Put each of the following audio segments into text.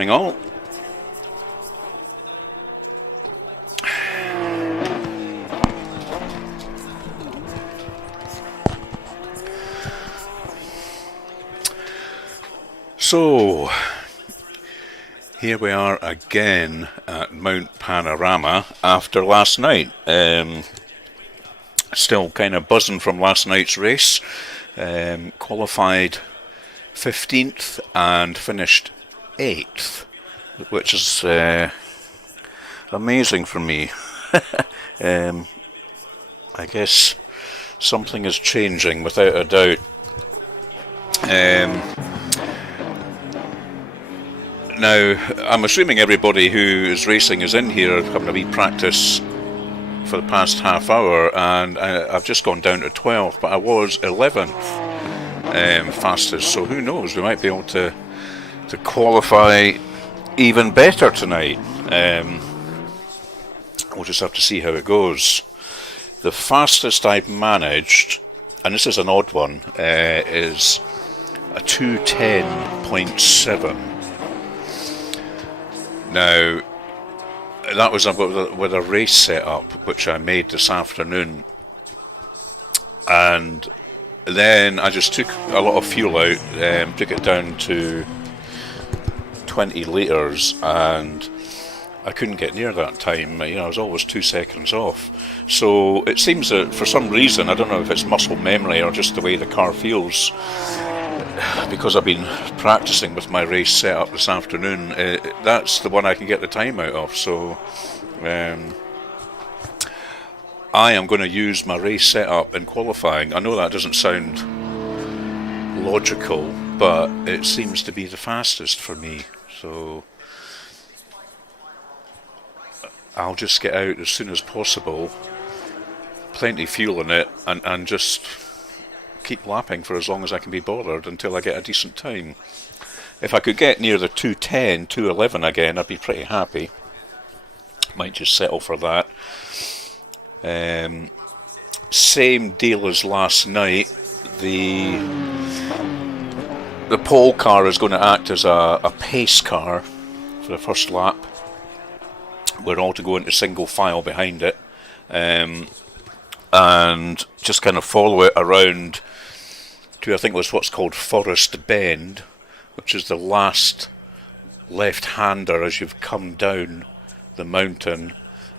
morning all. So, here we are again at Mount Panorama after last night. Still kind of buzzing from last night's race. Qualified 15th and finished 8th, which is amazing for me. I guess something is changing without a doubt. Now, I'm assuming everybody who is racing is in here having a wee practice for the past half hour, and I've just gone down to 12th, but I was 11th fastest, so who knows, we might be able to qualify even better tonight. We'll just have to see how it goes. The fastest I've managed, and this is an odd one, is a 2:10.7. Now, that was with a race setup which I made this afternoon, and then I just took a lot of fuel out, took it down to 20 litres, and I couldn't get near that time. I was always 2 seconds off. So it seems that for some reason, I don't know if it's muscle memory or just the way the car feels, because I've been practicing with my race setup this afternoon, that's the one I can get the time out of. So I am going to use my race setup in qualifying. I know that doesn't sound logical, but it seems to be the fastest for me. So I'll just get out as soon as possible, plenty fuel in it, and just keep lapping for as long as I can be bothered until I get a decent time. If I could get near the 2:10, 2:11 again, I'd be pretty happy. Might just settle for that. Same deal as last night. The pole car is going to act as a pace car for the first lap. We're all to go into single file behind it, and just kind of follow it around to, I think it was what's called Forest Bend, which is the last left-hander as you've come down the mountain,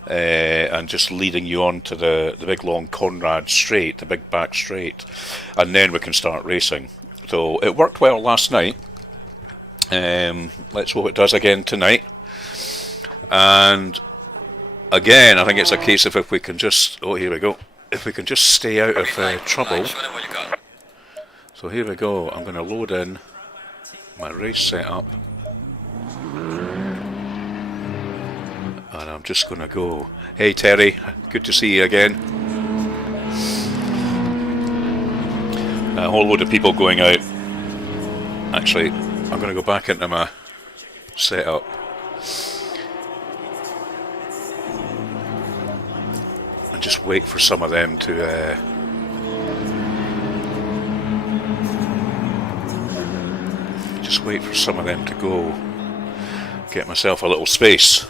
and just leading you on to the big long Conrad straight, the big back straight, and then we can start racing. So it worked well last night. Let's hope it does again tonight. And again, I think it's a case of if we can just, here we go, if we can just stay out of trouble. So here we go, I'm going to load in my race setup, and I'm just going to go. Hey Terry, good to see you again. A whole load of people going out. Actually, I'm going to go back into my setup. And just wait for some of them to go. Get myself a little space.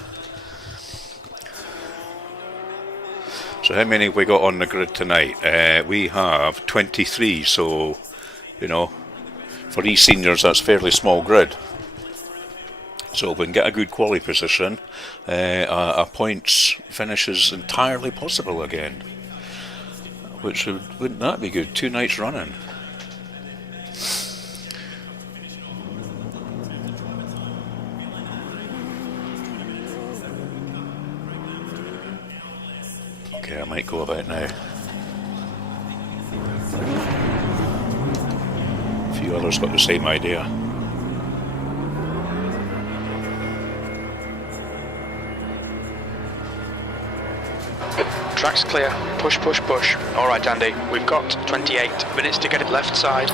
So how many have we got on the grid tonight? We have 23, so, for eSENIORS that's a fairly small grid. So if we can get a good quality position, a points finish is entirely possible again. Wouldn't that be good? 2 nights running. Okay, I might go about now. A few others got the same idea. Track's clear. Push, push, push. Alright, Andy. We've got 28 minutes to get it left side.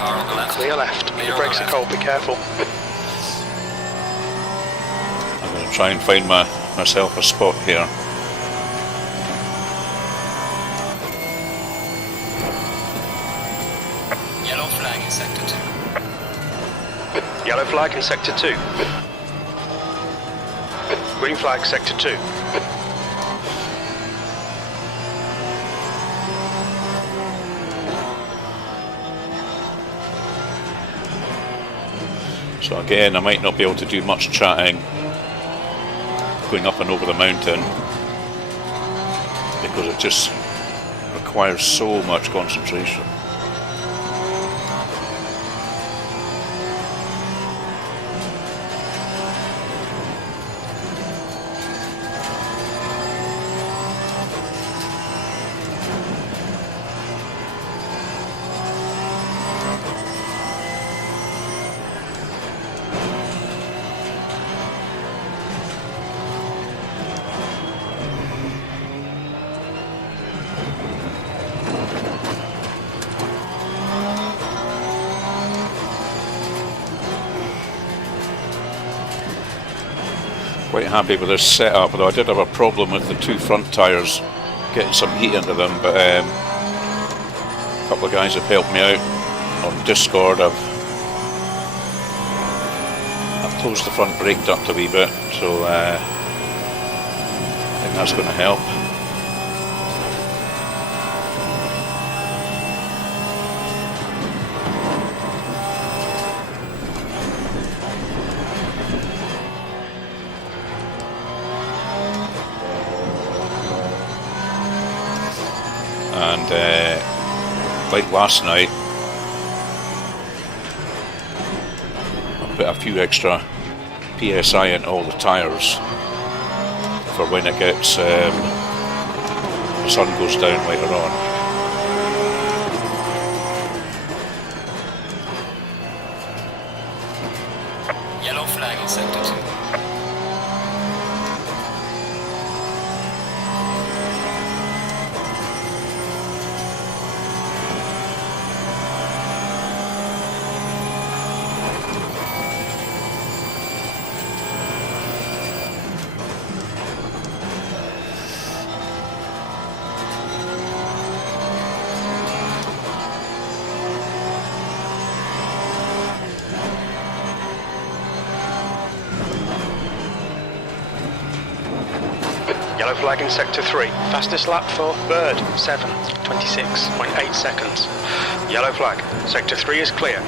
Clear left. Your brakes are cold. Be careful. I'm going to try and find myself a spot here. Yellow flag in sector 2. Yellow flag in sector 2. Green flag, sector 2. So again, I might not be able to do much chatting going up and over the mountain because it just requires so much concentration. Quite happy with this setup, although I did have a problem with the two front tyres getting some heat into them, but a couple of guys have helped me out on Discord. I've closed the front brake duct a wee bit, so I think that's going to help. And like last night, I put a few extra PSI into all the tyres for when it gets the sun goes down later on. Yellow flag in sector 2. Yellow flag in sector 3. Fastest lap for Bird, 7, 26.8 seconds. Yellow flag. Sector 3 is clear.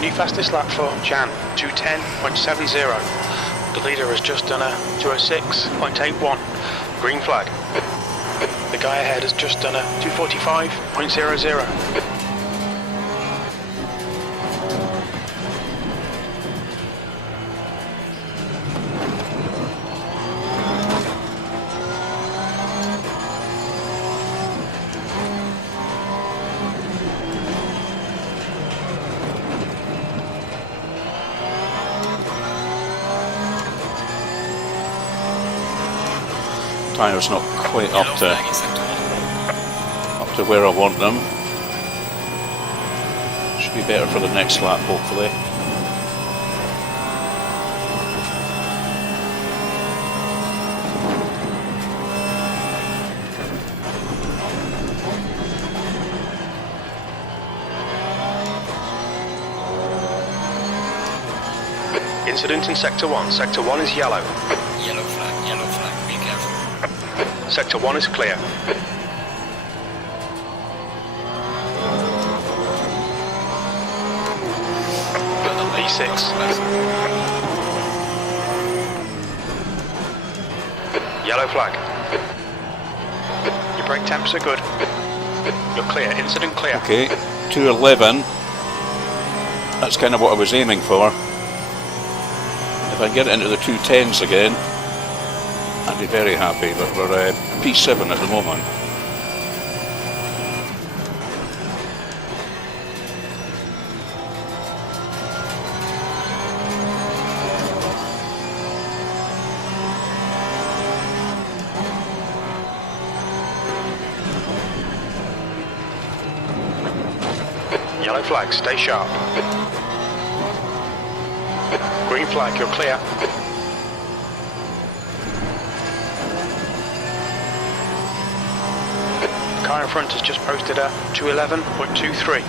New fastest lap for Jan, 210.70. The leader has just done a 206.81. Green flag. The guy ahead has just done a 245.00. Tyres not quite up to where I want them. Should be better for the next lap, hopefully. Incident in sector 1. Sector 1 is yellow. Yellow flag, be careful. Sector 1 is clear. P6. Yellow flag. Your brake temps are good. You're clear. Incident clear. Okay, 211. That's kind of what I was aiming for. If I get it into the 210s again, I'd be very happy, but we're P7 at the moment. Yellow flag, stay sharp. Green flag, you're clear. The car in front has just posted a 211.23.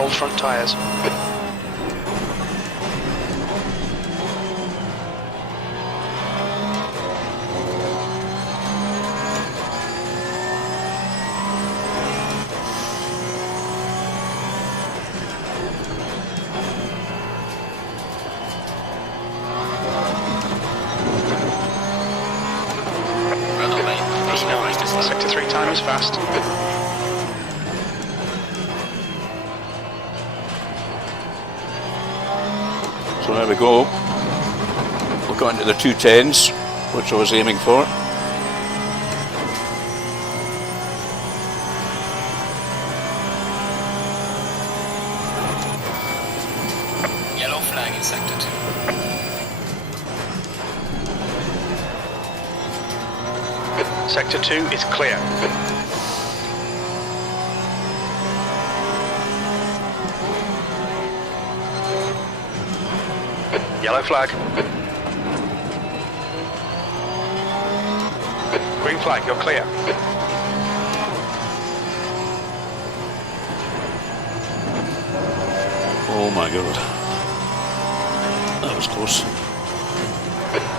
cold front tyres. Well, mate. E9, sector 3 time is fast. So there we go. We got into the 210s, which I was aiming for. Yellow flag in sector 2. Sector 2 is clear. Yellow flag. Green flag, you're clear. Oh my god. That was close.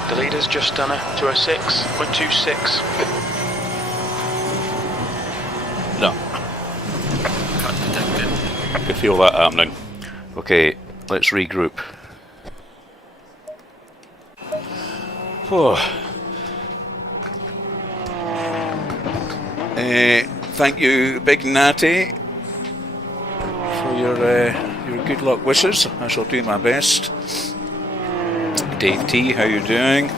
The leader's just done a 206.26. No, Cut detected. I could feel that happening. Okay, let's regroup. Oh. Thank you, Big Natty, for your good luck wishes. I shall do my best. Dave T, how you doing?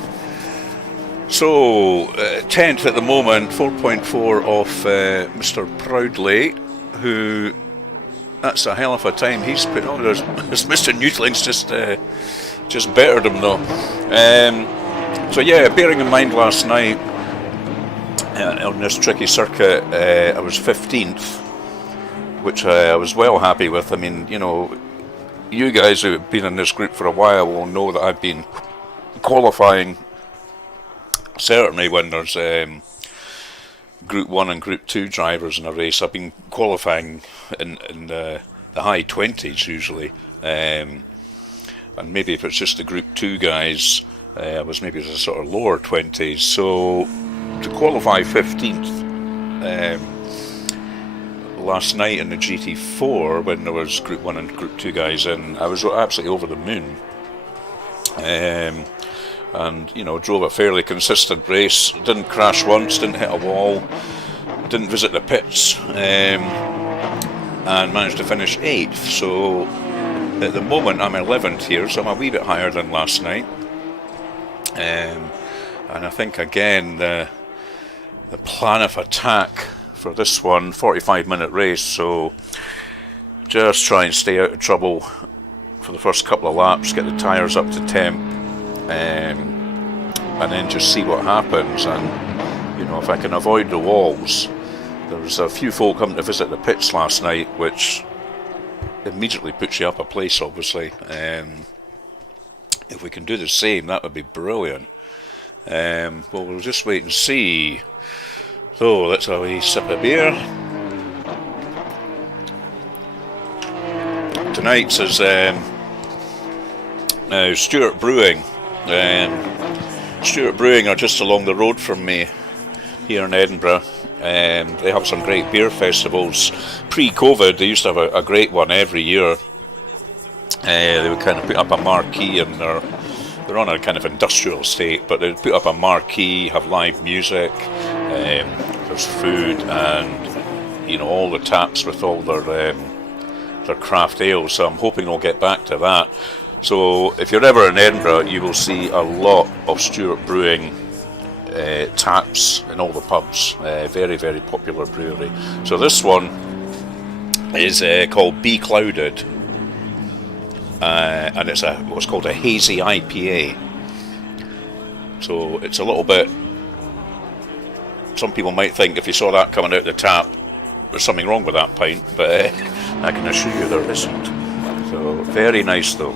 So, 10th at the moment, 4.4 off Mr. Proudly, who, that's a hell of a time he's put on. There's Mr. Newtling's just bettered him though. So yeah, bearing in mind last night on this tricky circuit, I was 15th, which I was well happy with. I mean, you know, you guys who have been in this group for a while will know that I've been qualifying, certainly when there's Group 1 and Group 2 drivers in a race. I've been qualifying in the high 20s usually, and maybe if it's just the Group 2 guys, I was maybe the sort of lower 20s. So to qualify 15th last night in the GT4 when there was Group 1 and Group 2 guys in, I was absolutely over the moon. And you know, drove a fairly consistent race, didn't crash once, didn't hit a wall, didn't visit the pits, and managed to finish 8th. So at the moment I'm 11th here, so I'm a wee bit higher than last night. And I think again the plan of attack for this one, 45-minute race, so just try and stay out of trouble for the first couple of laps, get the tyres up to temp, and then just see what happens. And you know, if I can avoid the walls, there was a few folk coming to visit the pits last night, which immediately puts you up a place, obviously. If we can do the same, that would be brilliant. Well, we'll just wait and see. So let's have a wee sip of beer. Tonight's is now Stewart Brewing. Stewart Brewing are just along the road from me here in Edinburgh. They have some great beer festivals. Pre-COVID, they used to have a great one every year. They would kind of put up a marquee, and they're on a kind of industrial estate, but they'd put up a marquee, have live music, there's food, and you know, all the taps with all their craft ales. So I'm hoping they'll get back to that. So if you're ever in Edinburgh, you will see a lot of Stewart Brewing taps in all the pubs. Very, very popular brewery. So this one is called Be Clouded, and it's what's called a hazy IPA. So it's a little bit, some people might think if you saw that coming out the tap, there's something wrong with that pint, but I can assure you there isn't. So very nice though,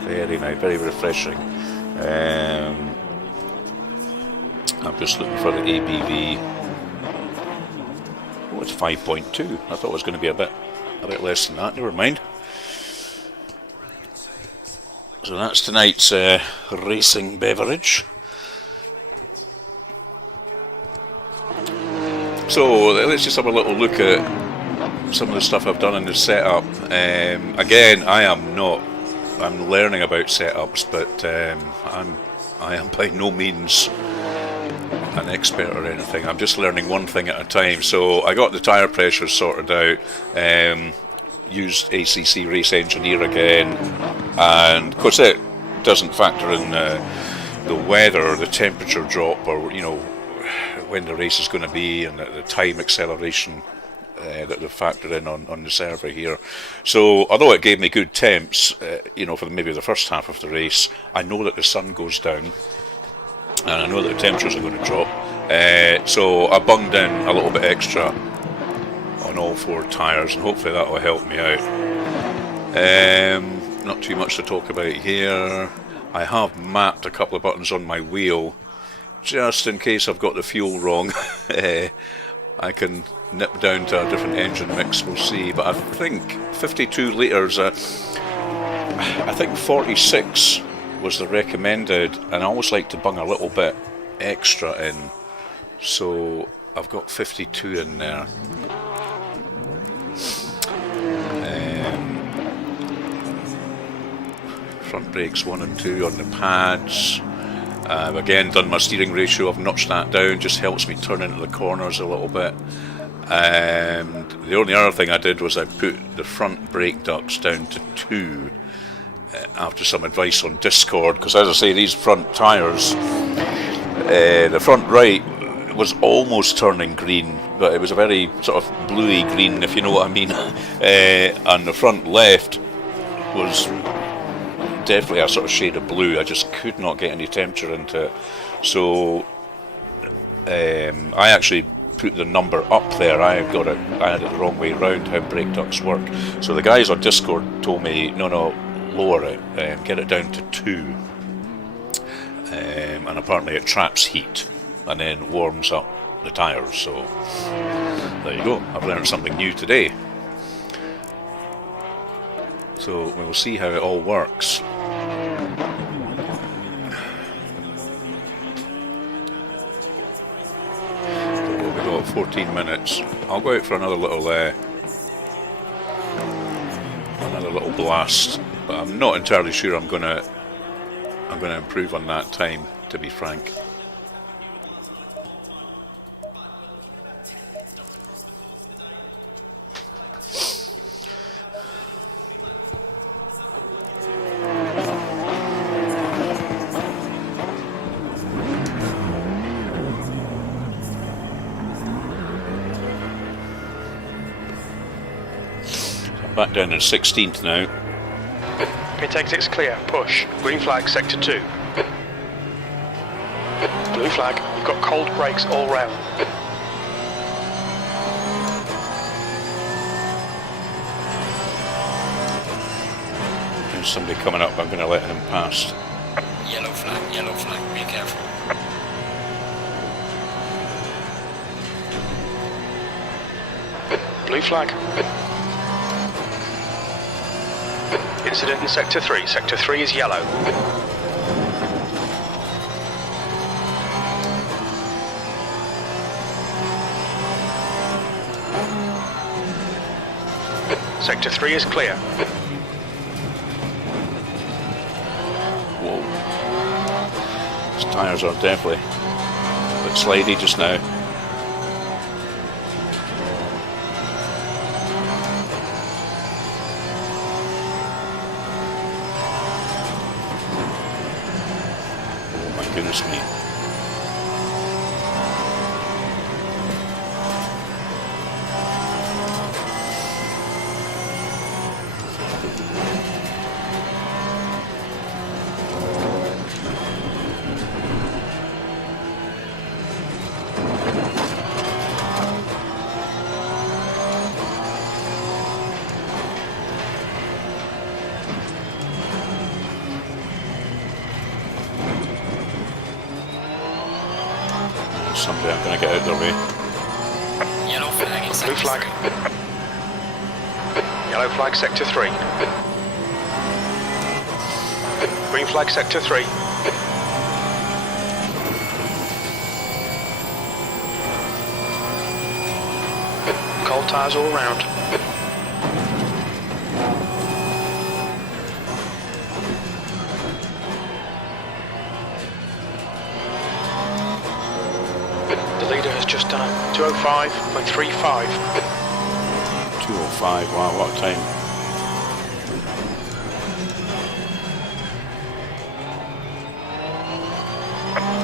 very nice, very refreshing. I'm just looking for the ABV. Oh, it's 5.2. I thought it was going to be a bit less than that. Never mind. So that's tonight's racing beverage. So let's just have a little look at some of the stuff I've done in the setup. Again, I'm learning about setups, but I am by no means an expert or anything. I'm just learning one thing at a time. So I got the tyre pressures sorted out, used ACC Race Engineer again, and of course it doesn't factor in the weather or the temperature drop, or when the race is going to be, and the time acceleration that they've factored in on the server here. So although it gave me good temps, for maybe the first half of the race, I know that the sun goes down and I know that the temperatures are going to drop. So I bunged in a little bit extra on all 4 tyres, and hopefully that will help me out. Not too much to talk about here. I have mapped a couple of buttons on my wheel just in case I've got the fuel wrong. I can nip down to a different engine mix, we'll see. But I think 52 litres, I think 46 was the recommended, and I always like to bung a little bit extra in. So I've got 52 in there. Front brakes 1 and 2 on the pads. I've again done my steering ratio, I've notched that down, just helps me turn into the corners a little bit. And the only other thing I did was I put the front brake ducts down to 2 after some advice on Discord, because as I say, these front tyres, the front right was almost turning green, but it was a very sort of bluey green, if you know what I mean. And the front left was definitely a sort of shade of blue. I just could not get any temperature into it. So I actually put the number up there. I had it the wrong way round how brake ducts work. So the guys on Discord told me, no, lower it, get it down to 2. And apparently it traps heat and then warms up the tyres. So there you go. I've learned something new today. So we will see how it all works. We've got 14 minutes. I'll go out for another little blast, but I'm not entirely sure I'm gonna improve on that time, to be frank. Back down in 16th now. Pit exit's clear. Push. Green flag, sector 2. Blue flag. You've got cold brakes all round. There's somebody coming up. I'm going to let him pass. Yellow flag, be careful. Blue flag. Incident in sector 3. Sector 3 is yellow. Sector 3 is clear. Whoa. His tyres are definitely a bit slidey just now. Goodness me. Someday I'm going to get out their way. Yellow flag in Blue flag. Yellow flag, sector 3. Green flag, sector 3. Cold tyres all round. The leader has just done a 2:05.35. 2:05, wow, what a time.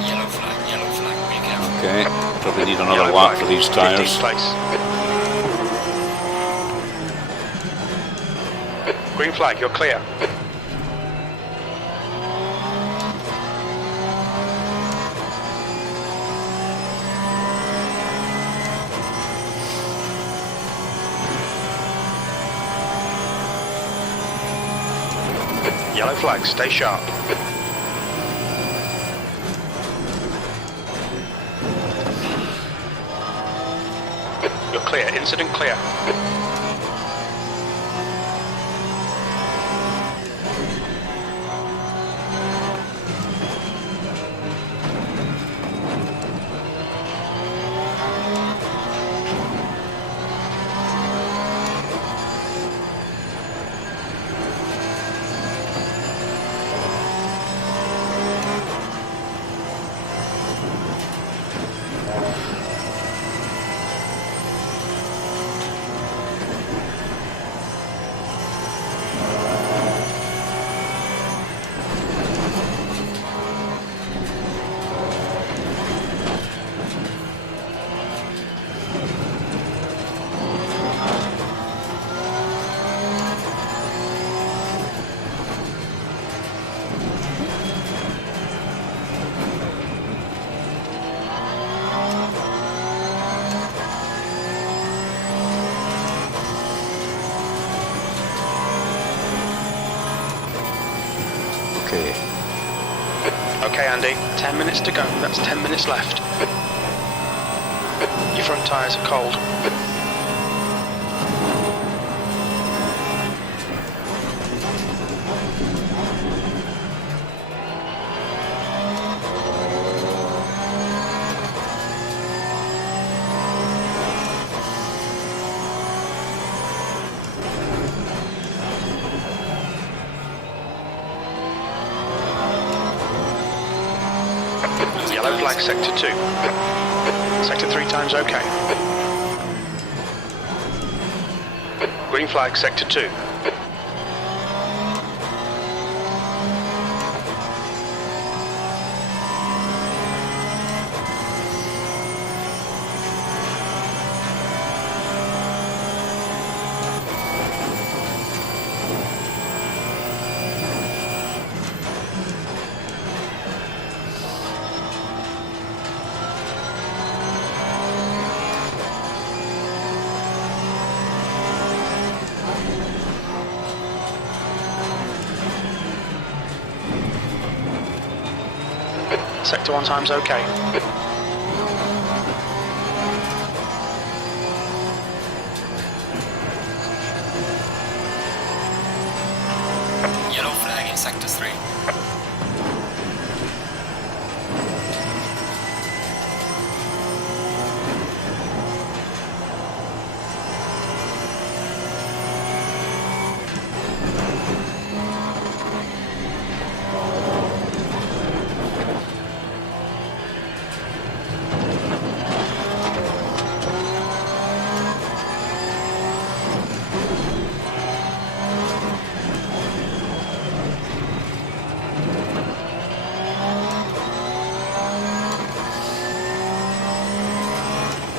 Yellow flag, be careful. Okay, probably need another Yellow lap flag, for these 15th tyres. place. Green flag, you're clear. Yellow flag, stay sharp. You're clear, incident clear. Okay. Okay, Andy, 10 minutes to go. That's 10 minutes left. Your front tyres are cold. Yellow flag, sector 2. Sector 3 times okay. Green flag, sector 2. Sector 1 times okay. Yellow flag in sector 3.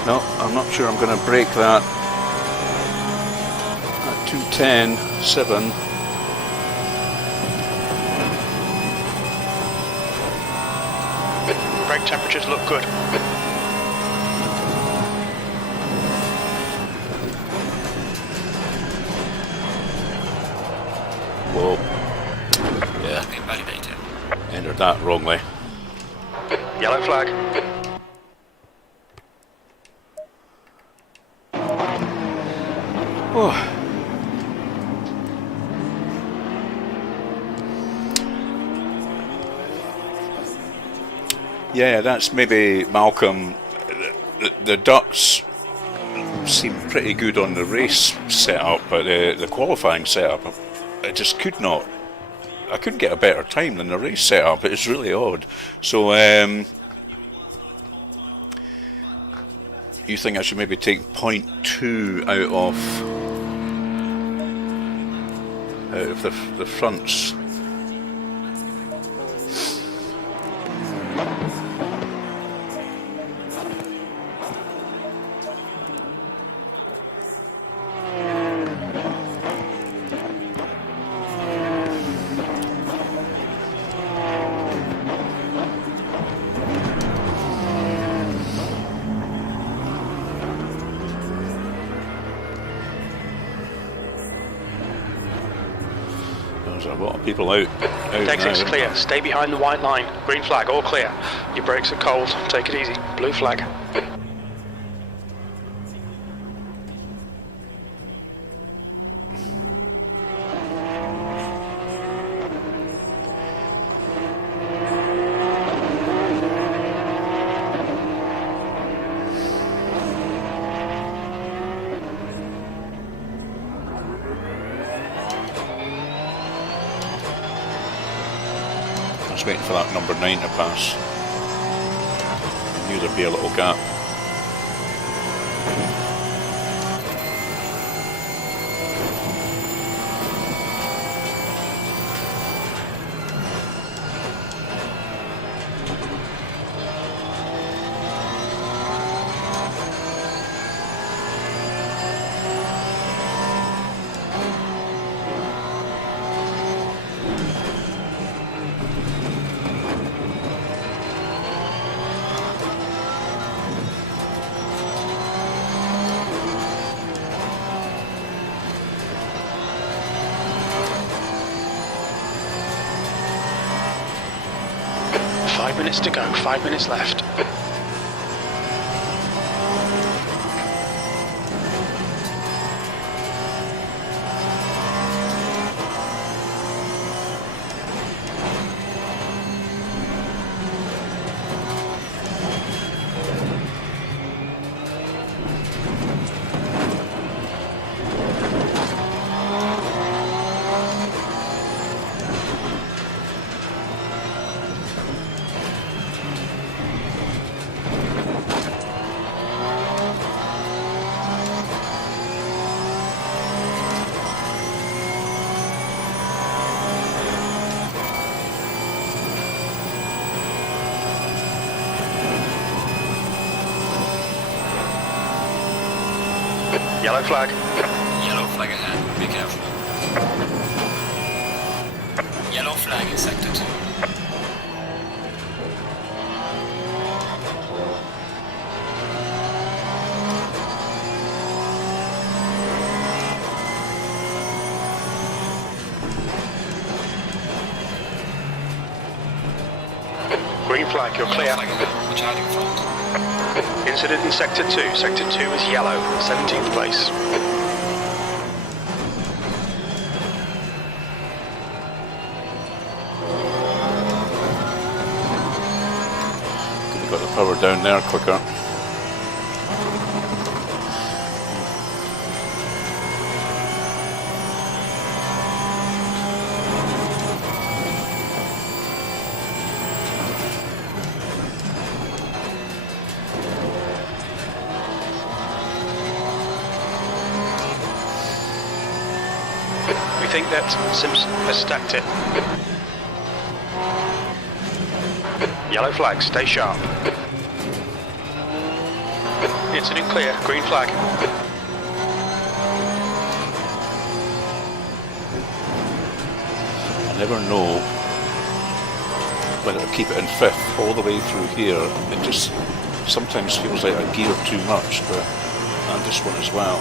No, I'm not sure I'm going to break that. At 2:10.7. Brake temperatures look good. Whoa. Yeah, Been validated. entered that wrongly. Yellow flag. Oh. Yeah, that's maybe Malcolm. The ducks seemed pretty good on the race setup, but the qualifying setup, I just could not. I couldn't get a better time than the race setup. It was really odd. So, you think I should maybe take 0.2 out of the fronts? There's a lot of people out Exit's now. clear. Stay behind the white line. Green flag, all clear. Your brakes are cold. Take it easy. Blue flag. I was waiting for that number 9 to pass. I knew there'd be a little gap. Minutes to go, 5 minutes left. Yellow flag. Yellow flag ahead, be careful. Yellow flag in sector 2. Green flag, you're clear. Yellow flag ahead, watch out in front. Incident in sector 2. Sector 2 is yellow, 17th place. Could have got the power down there quicker. We think that Simpson has stacked it. Yellow flag, stay sharp. Incident clear, green flag. I never know whether to keep it in 5th all the way through here. It just sometimes feels like I gear too much, but and this one as well.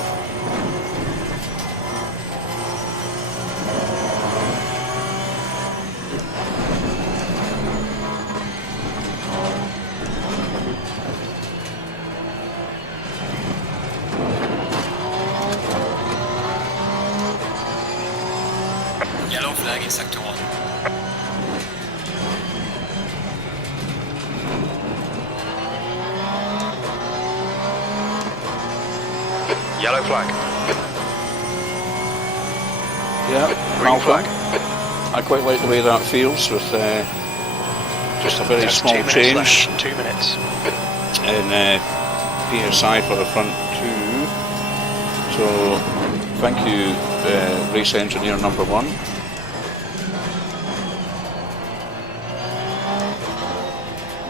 Yellow flag in sector 1. Yellow flag. Yeah, Green Malcolm. flag. I quite like the way that feels with just a very That's small 2 minutes change left. 2 minutes. in PSI for the front two. So thank you, race engineer number 1.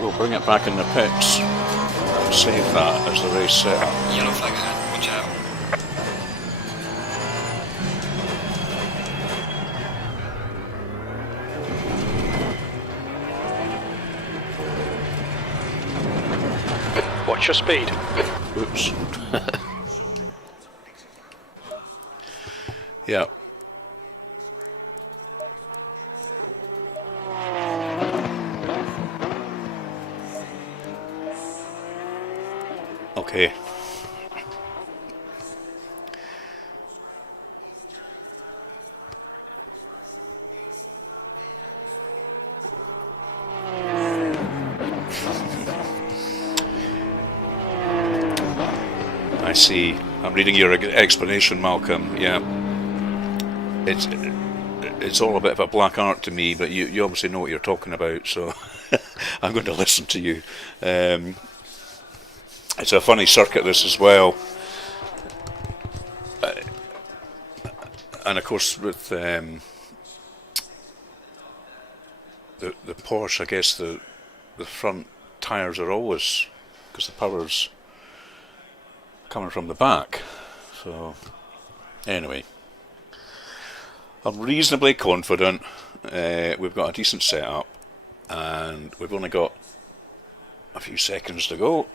We'll bring it back in the pits and save that as the race setup. Yellow flag ahead, watch out. Watch your speed. Oops. Yeah. Okay. I see. I'm reading your explanation, Malcolm. Yeah. It's all a bit of a black art to me, but you obviously know what you're talking about, so I'm going to listen to you. It's a funny circuit, this as well. And of course, with the Porsche, I guess the front tyres are always, because the power's coming from the back. So anyway, I'm reasonably confident. We've got a decent setup, and we've only got a few seconds to go.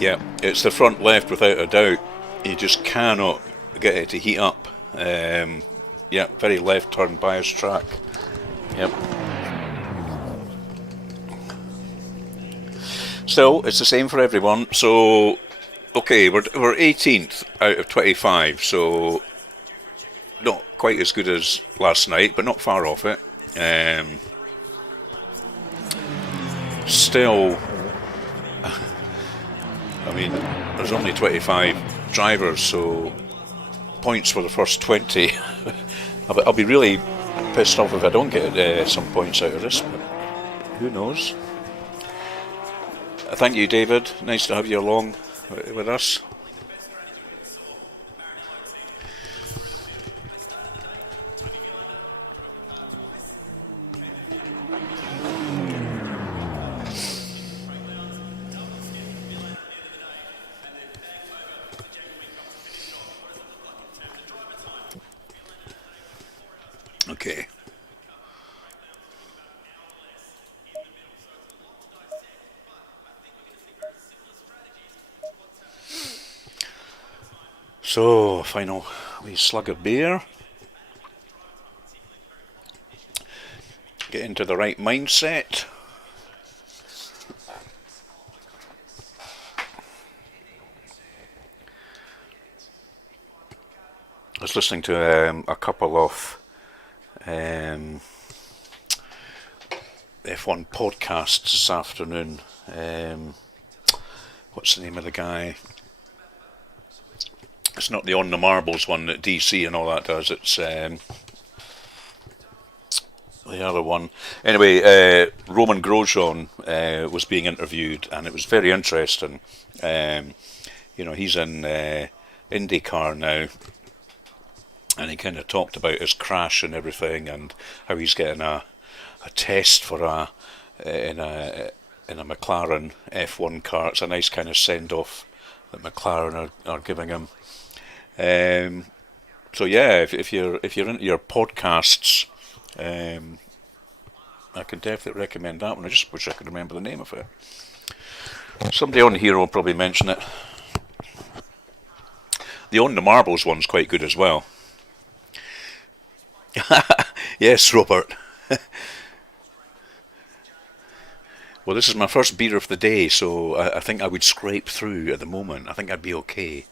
Yeah, it's the front left without a doubt. You just cannot get it to heat up. Yeah, very left turn bias track. Yep. Still, it's the same for everyone. So, okay, we're 18th out of 25. So, not quite as good as last night, but not far off it. Still, I mean, there's only 25 drivers, so points for the first 20. I'll be really pissed off if I don't get some points out of this, but who knows. Thank you, David. Nice to have you along with us. Okay. So, final wee slug of beer. Get into the right mindset. I was listening to a couple of F1 podcasts this afternoon. What's the name of the guy? It's not the On the Marbles one that DC and all that does. It's the other one. Anyway, Roman Grosjean was being interviewed, and it was very interesting. You know, he's in IndyCar now, and he kind of talked about his crash and everything, and how he's getting a test for in a McLaren F1 car. It's a nice kind of send off that McLaren are giving him. So yeah, if you're into your podcasts, I can definitely recommend that one. I just wish I could remember the name of it. Somebody on here will probably mention it. The On the Marbles one's quite good as well. Yes, Robert. Well, this is my first beer of the day, so I think I would scrape through at the moment. I think I'd be okay.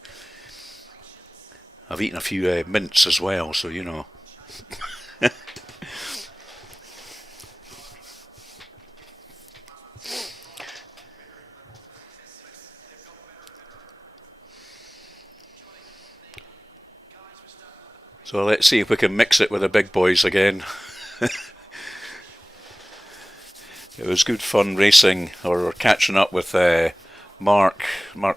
I've eaten a few mints as well, so you know. So let's see if we can mix it with the big boys again. It was good fun racing or catching up with Mark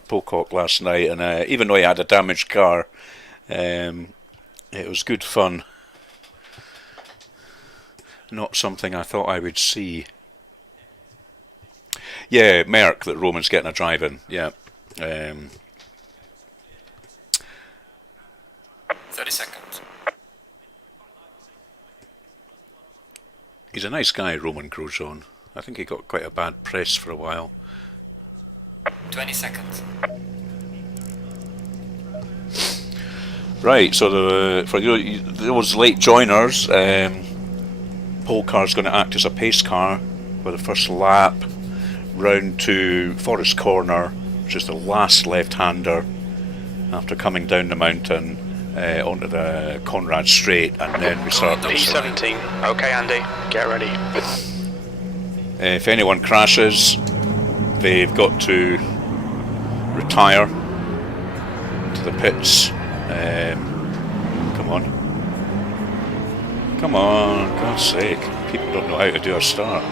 Pocock last night, and even though he had a damaged car, it was good fun. Not something I thought I would see. Yeah, Merck that Roman's getting a drive in. Yeah. 30 seconds. He's a nice guy, Roman Grosjean. I think he got quite a bad press for a while. 20 seconds. Right, so for those late joiners, pole car's going to act as a pace car for the first lap round to Forest Corner, which is the last left-hander after coming down the mountain onto the Conrad Straight, and then we start P17. Okay, Andy, get ready. If anyone crashes, they've got to retire to the pits. Come on. Come on, God's sake. People don't know how to do a start.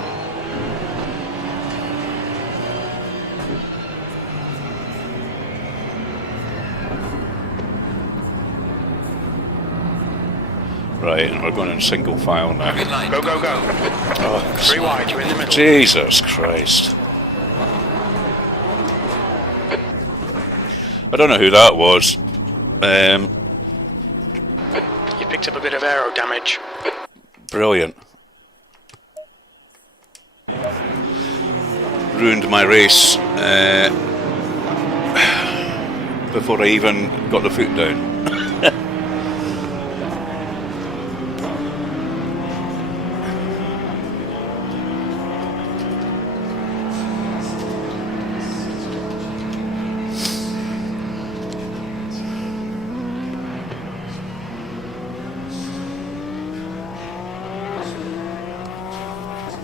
Right, and we're going in single file now. Go, go, go. Oh, 3 wide, you're in the middle. Jesus Christ. I don't know who that was. You picked up a bit of aero damage. Brilliant. Ruined my race before I even got the foot down.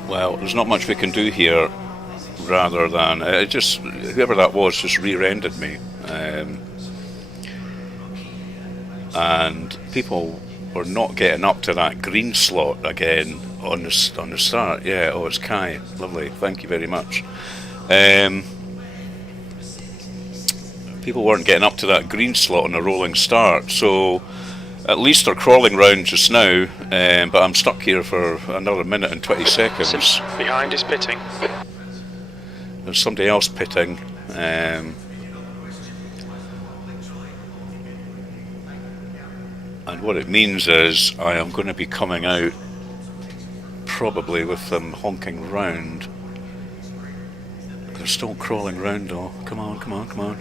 Well, there's not much we can do here, rather than whoever that was just rear-ended me, and people were not getting up to that green slot again on the start. Yeah, oh, it's Kai, lovely, thank you very much. People weren't getting up to that green slot on a rolling start, so at least they're crawling round just now, but I'm stuck here for another minute and 20 seconds. Behind is pitting. There's somebody else pitting. And what it means is I am going to be coming out probably with them honking round. They're still crawling round though. Come on, come on, come on.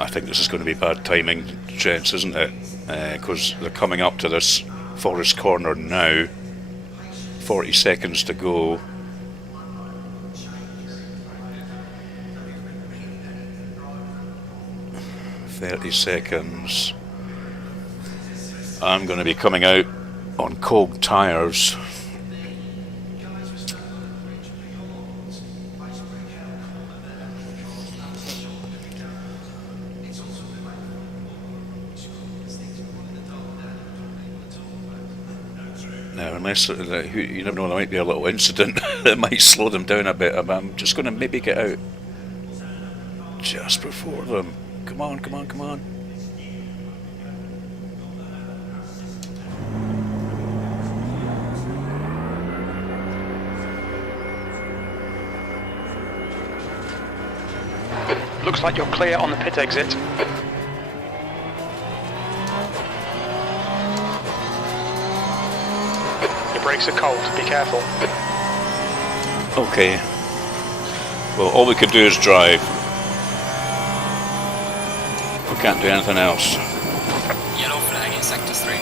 I think this is going to be bad timing, gents, isn't it? Because they're coming up to this Forest Corner now. 40 seconds to go. $30. I'm going to be coming out on cold tyres. Now, unless you never know, there might be a little incident that might slow them down a bit. I'm just going to maybe get out just before them. Come on, come on, come on. Looks like you're clear on the pit exit. Your brakes are cold, be careful. Okay. Well, all we can do is drive. We can't do anything else. Yellow flag in sector 3.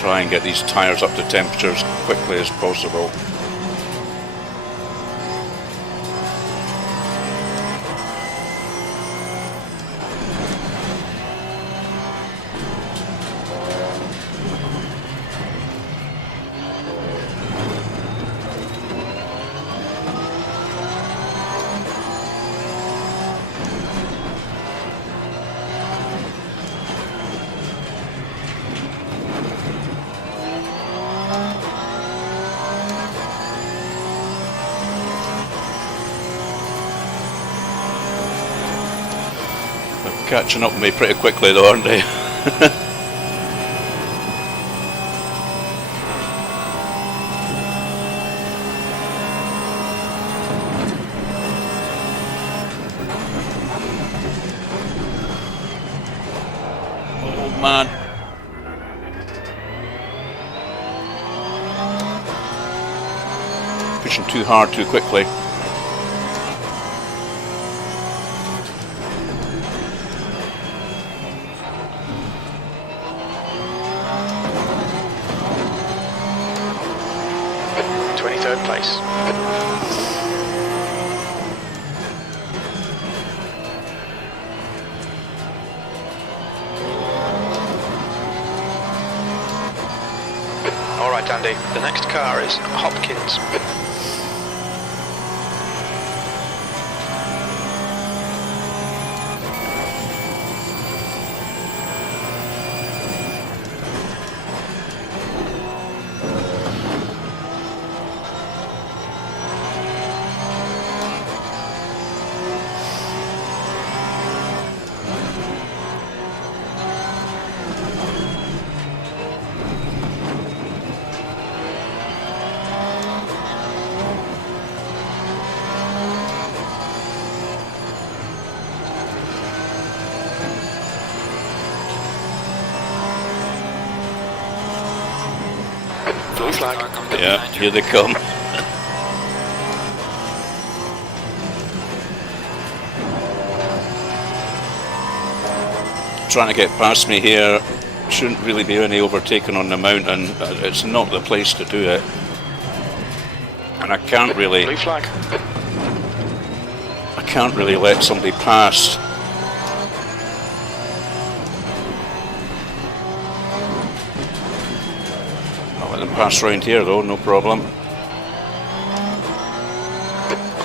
Try and get these tyres up to temperature as quickly as possible. Catching up with me pretty quickly though, aren't they? Oh man. Pushing too hard too quickly. Third place. All right, Andy. The next car is Hopkins. Blue flag. Yeah, here they come. Trying to get past me here. Shouldn't really be any overtaking on the mountain. It's not the place to do it. And I can't really... Blue flag. I can't really let somebody pass. I'll let them pass round here though, no problem.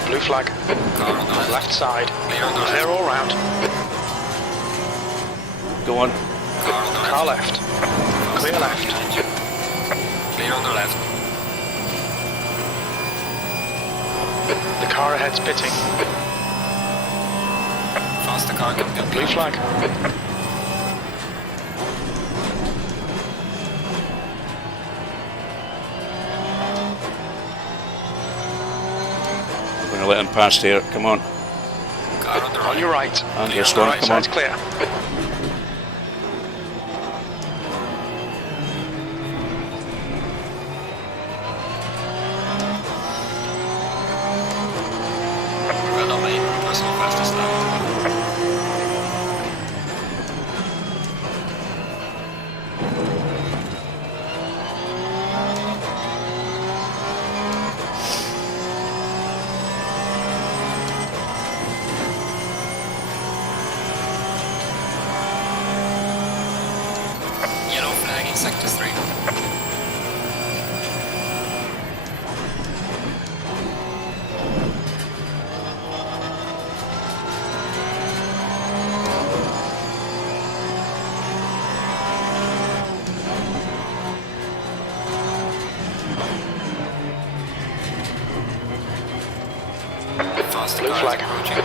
Blue flag. Car on the left. Left side. Clear on the Clear left. all round. Go on. Car on the left. Car left. Clear left. Clear on the left. The car ahead's pitting. Faster car can go Blue flag. I'm going to let him pass here. Come on. Car on the right. On your right. And Clear this on the one, Right come on. side's clear. Well done, mate. Personal fastest lap. Yellow flag in sector 3. Faster Blue car flag. is approaching.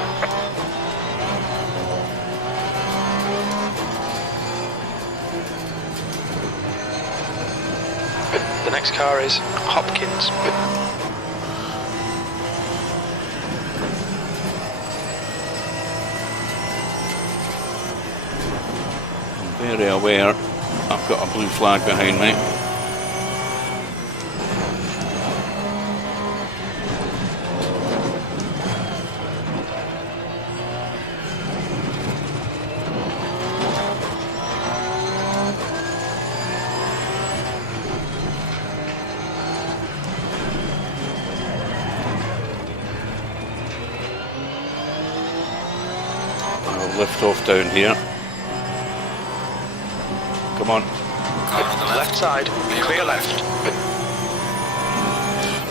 The next car is Hopkins. I'm very aware I've got a blue flag behind me. I'll lift off down here. Come on. Car on the Left left. side, clear left.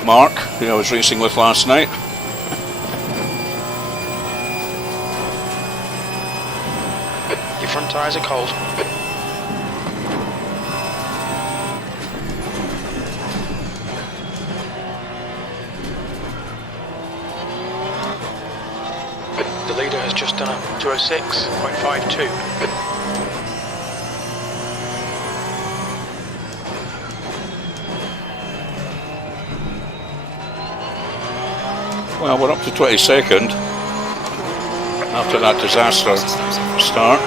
Mark, who I was racing with last night. Your front tyres are cold. The leader has just done a 206.52. Well, we're up to 22nd after that disaster start.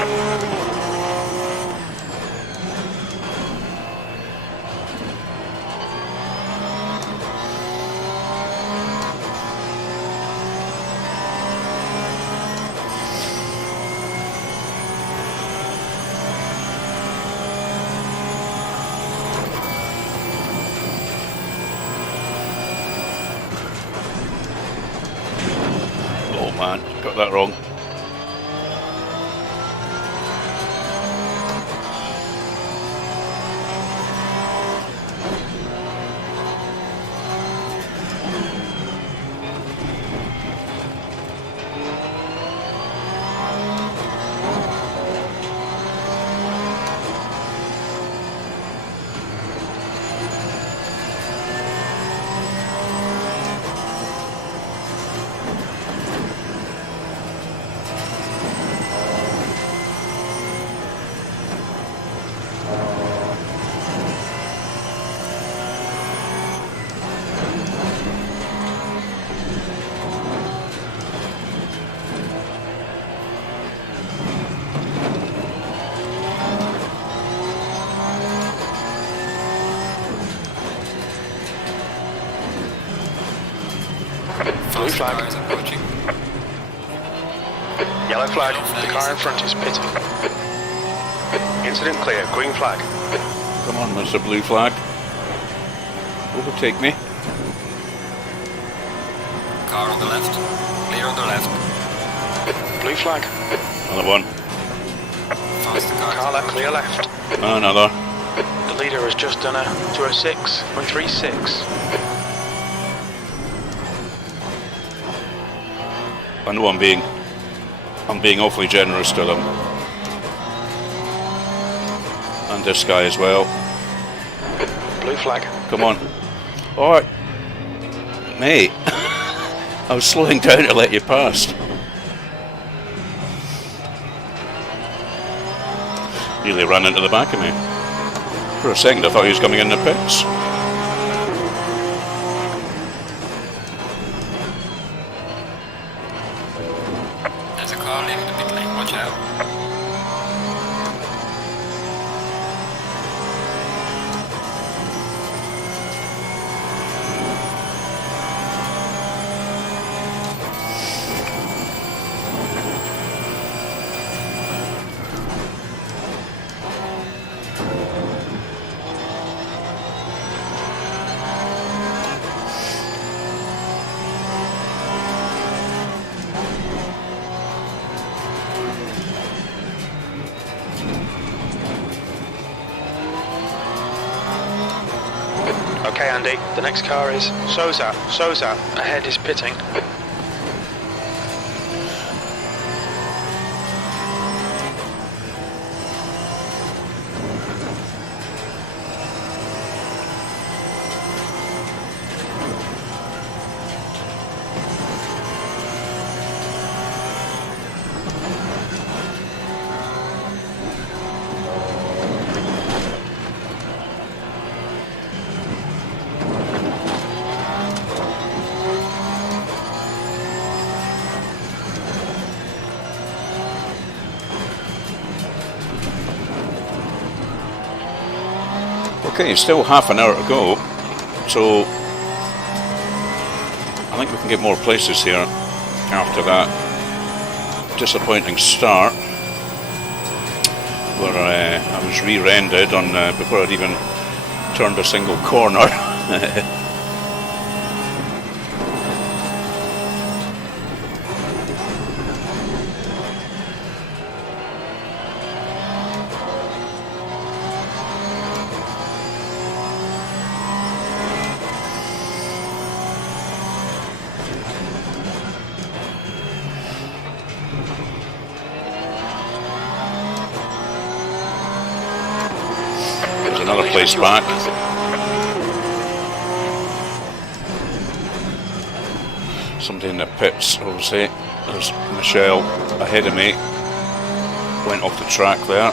Oh man, got that wrong. Blue Faster flag. car is approaching. Yellow flag, the car in front is pitting. Incident clear, green flag. Come on, Mr. Blue Flag. Overtake me. Car on the left. Clear on the left. Blue flag. Another one. Faster car. Car left, clear left. Another. The leader has just done a 206.36. I know I'm being awfully generous to them. And this guy as well. Blue flag. Come on. Alright. Mate. I was slowing down to let you past. Nearly ran into the back of me. For a second I thought he was coming in the pits. There's a car leaving the pit lane. Watch out. Okay, Andy, the next car is Souza. Souza, ahead is pitting. Okay, still half an hour to go, so I think we can get more places here after that disappointing start where I was rear-ended on before I'd even turned a single corner. There's another place back. Somebody in the pits, obviously. There's Michelle ahead of me. Went off the track there.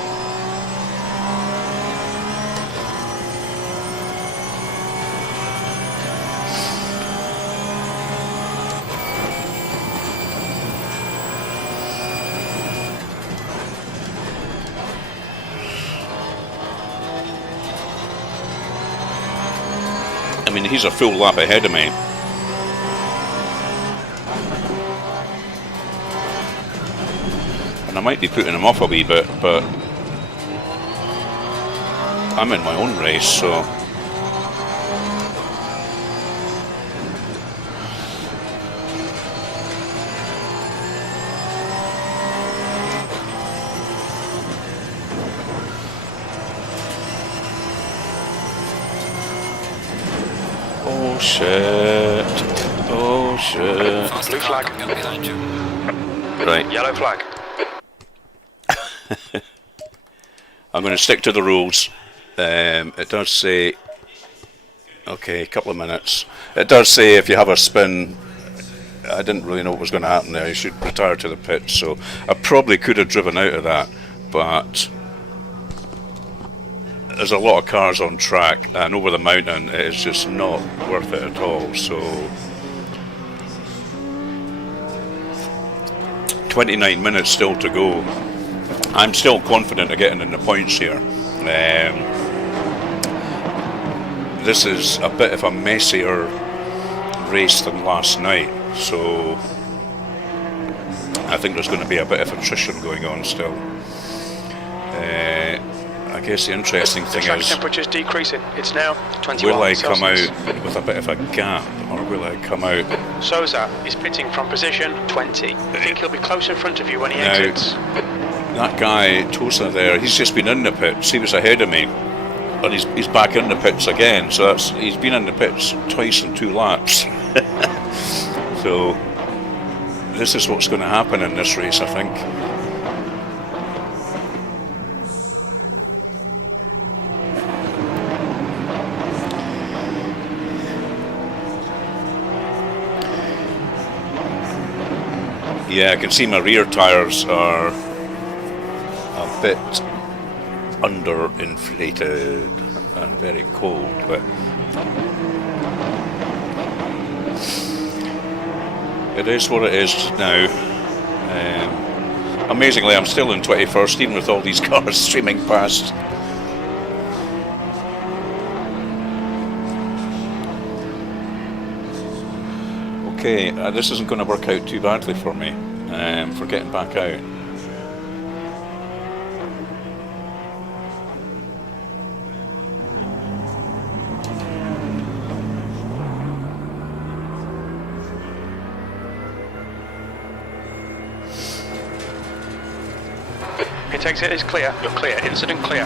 I mean, he's a full lap ahead of me. And I might be putting him off a wee bit, but I'm in my own race, so... Oh shit. Oh shit. Blue flag. Coming up behind you. Right. Yellow flag. I'm going to stick to the rules. It does say... Okay, a couple of minutes. It does say if you have a spin... I didn't really know what was going to happen there. You should retire to the pit, so I probably could have driven out of that, but... There's a lot of cars on track, and over the mountain it is just not worth it at all, so... 29 minutes still to go. I'm still confident of getting in the points here. This is a bit of a messier race than last night, so I think there's going to be a bit of attrition going on still. I guess the interesting thing Track is, temperature's decreasing. It's now 21 will I Celsius. come out with a bit of a gap, or will I come out... Souza is pitting from position 20. I think he'll be close in front of you when he Now, exits. that guy, Tosa there, he's just been in the pits. He was ahead of me. And he's back in the pits again. So he's been in the pits twice in 2 laps. So this is what's going to happen in this race, I think. Yeah, I can see my rear tyres are a bit underinflated and very cold, but it is what it is now. Amazingly, I'm still in 21st, even with all these cars streaming past. Okay, this isn't going to work out too badly for me, for getting back out. Pit exit is clear. You're clear. Incident clear.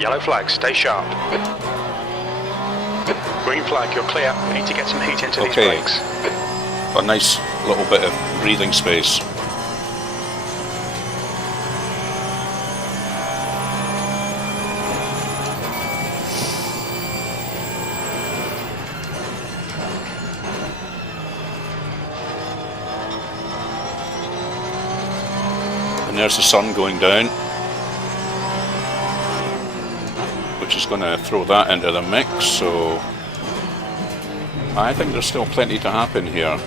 Yellow flag. Stay sharp. Green flag. You're clear. We need to get some heat into these brakes. A nice little bit of breathing space. And there's the sun going down, which is going to throw that into the mix, so I think there's still plenty to happen here.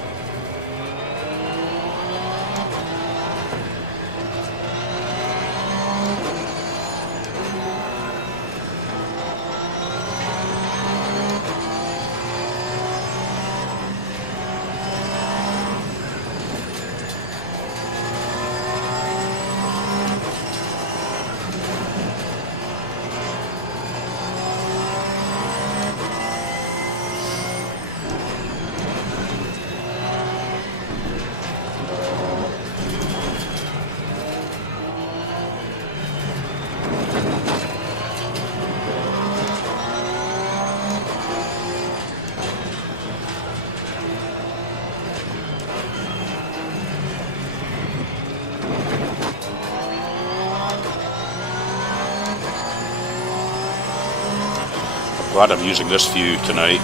glad I'm using this view tonight,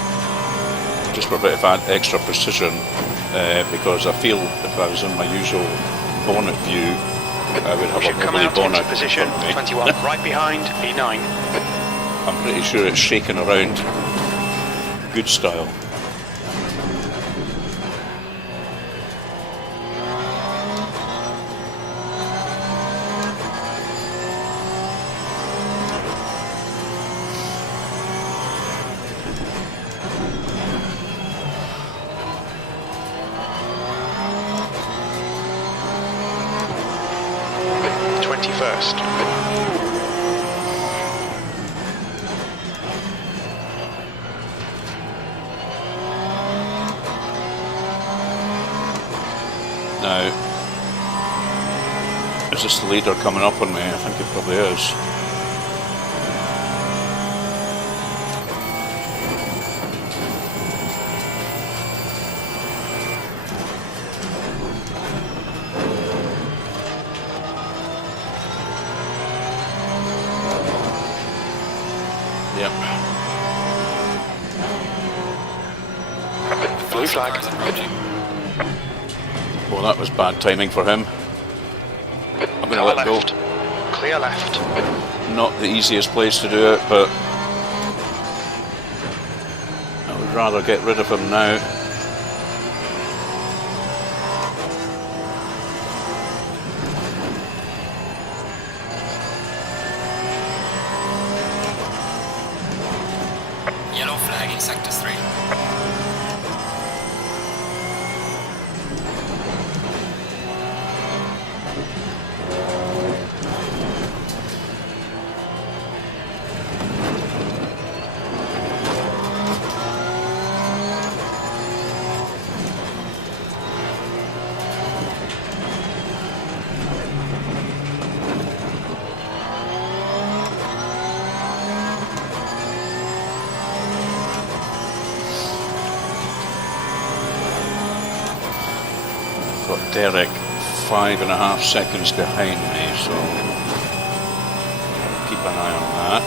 just for a bit of extra precision, because I feel if I was in my usual bonnet view, I would have Should a come wobbly out bonnet into position. in front of me. 21 right behind E9. I'm pretty sure it's shaking around good style. First. Now, is this the leader coming up on me? I think it probably is. Yep. Blue flag. Well, that was bad timing for him. I'm going to let go. Clear left. Not the easiest place to do it, but I would rather get rid of him now. Yellow flag in sector 3. Got Derek 5.5 seconds behind me, so keep an eye on that.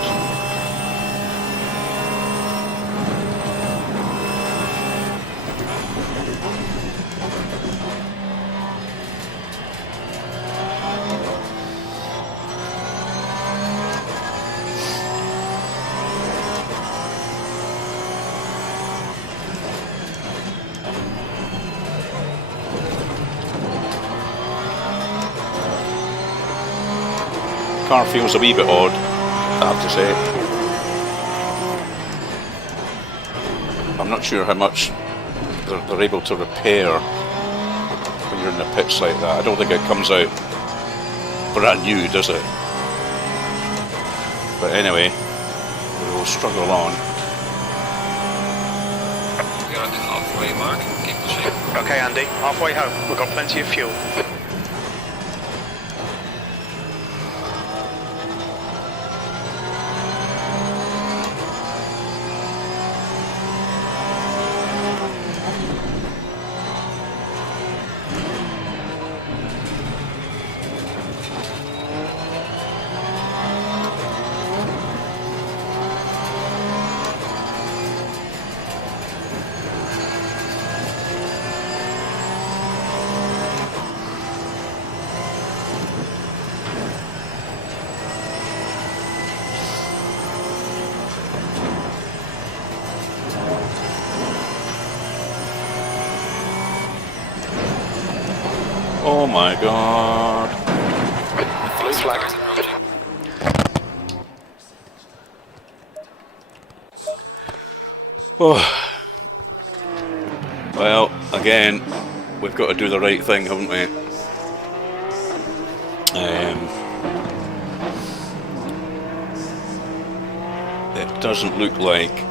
Car feels a wee bit odd, I have to say. I'm not sure how much they're able to repair when you're in the pits like that. I don't think it comes out brand new, does it? But anyway, we'll struggle on. We're at the halfway mark. Keep pushing. Okay, Andy, halfway home. We've got plenty of fuel. Oh my god. Blue flag. Oh. Well, again, we've got to do the right thing, haven't we? It doesn't look like...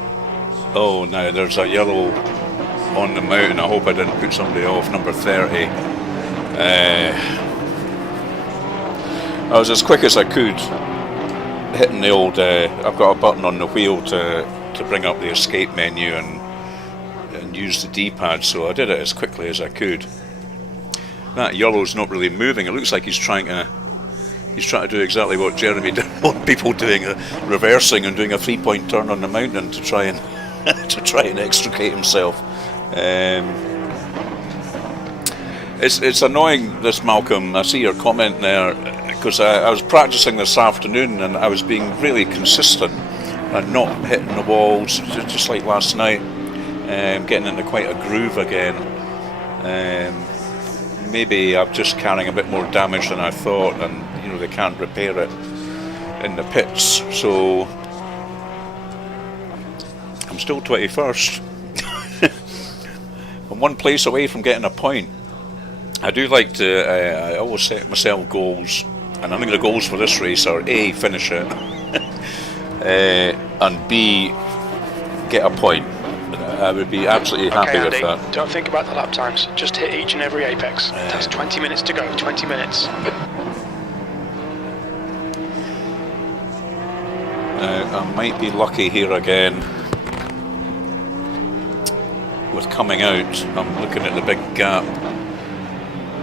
Oh, now there's a yellow on the mountain. I hope I didn't put somebody off, number 30. I was as quick as I could hitting the old... I've got a button on the wheel to bring up the escape menu and use the D-pad, so I did it as quickly as I could. That yellow's not really moving. It looks like he's trying to He's trying to do exactly what Jeremy didn't want people doing, reversing and doing a 3-point turn on the mountain to try and to try and extricate himself. It's annoying, this, Malcolm. I see your comment there, because I was practicing this afternoon and I was being really consistent and not hitting the walls, just like last night, getting into quite a groove again. Maybe I'm just carrying a bit more damage than I thought, and they can't repair it in the pits, so I'm still 21st. I'm one place away from getting a point. I do like to, I always set myself goals, and I think the goals for this race are A, finish it, and B, get a point. I would be absolutely happy Andy, with that. Don't think about the lap times, just hit each and every apex. That's 20 minutes to go, 20 minutes. I might be lucky here again with coming out. I'm looking at the big gap.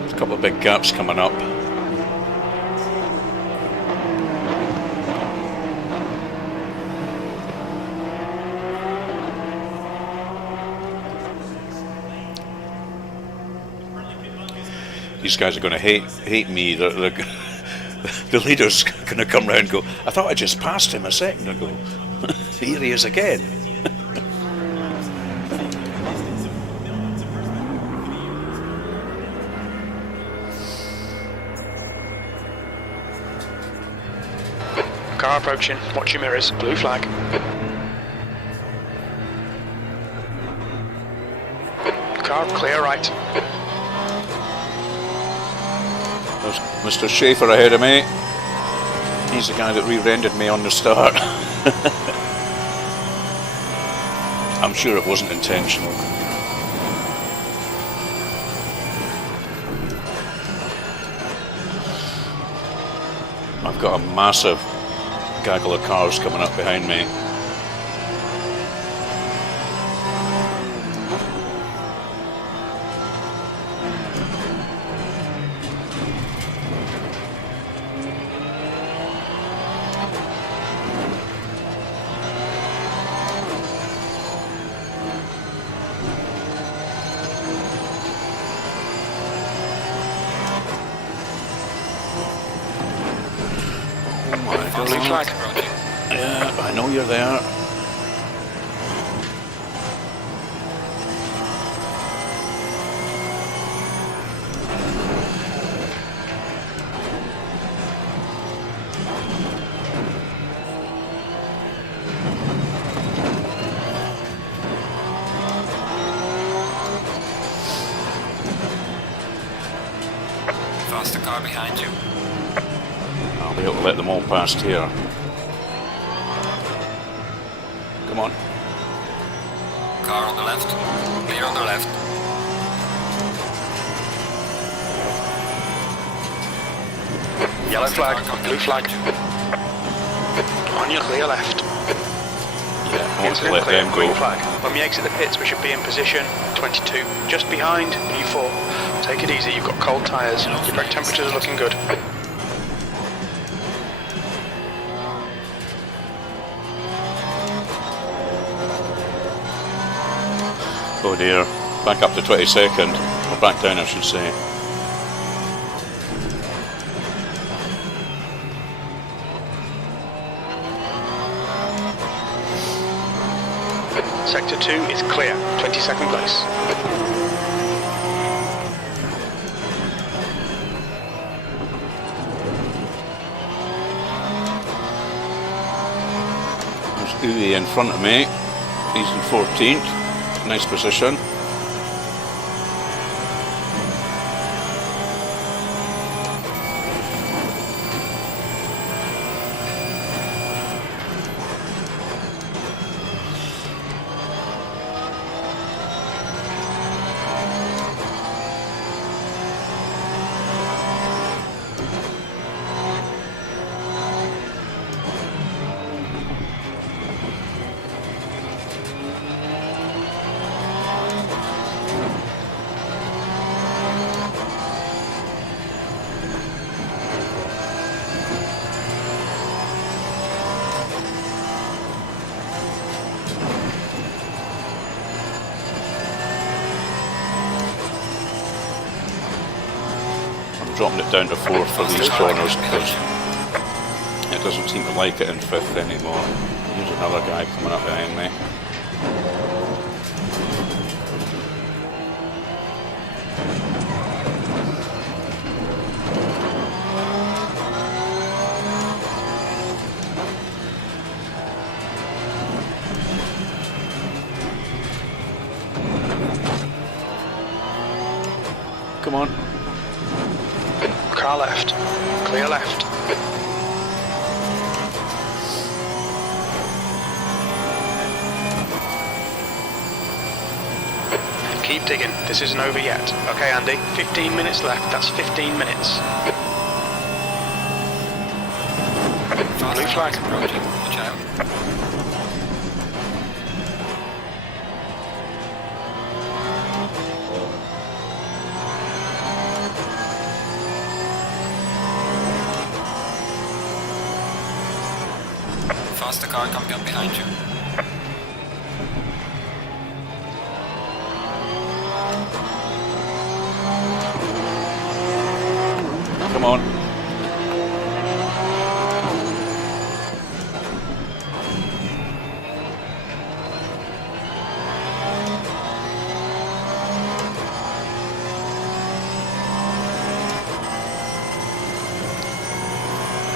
There's a couple of big gaps coming up. These guys are going to hate me. The leader's going to come round and go, I thought I just passed him a second ago. Here he is again. Car approaching, watch your mirrors, blue flag. Car clear right. There's Mr. Schaefer ahead of me. He's the guy that rear-ended me on the start. I'm sure it wasn't intentional. I've got a massive gaggle of cars coming up behind me. Blue flag. Yeah, I know you're there. Faster car behind you. I'll be able to let them all past here. Come on. Car on the left. Clear on the left. Yellow flag, blue flag. On your clear left. Yeah, I want to let clear, them go. green flag. When we exit the pits, we should be in position 22, just behind P4. Take it easy, you've got cold tyres. Your brake temperatures are looking good. Oh dear, back up to 22nd, or back down I should say. Sector 2 is clear, 22nd place. There's Uwe in front of me, he's in 14th. Nice position. dropping it down to 4th for these corners because it doesn't seem to like it in 5th anymore. Here's another guy coming up behind me. Come on. Car left. Clear left. Keep digging. This isn't over yet. Okay, Andy. 15 minutes left. That's 15 minutes. Blue flag. Watch out. Faster car coming up behind you. Come on.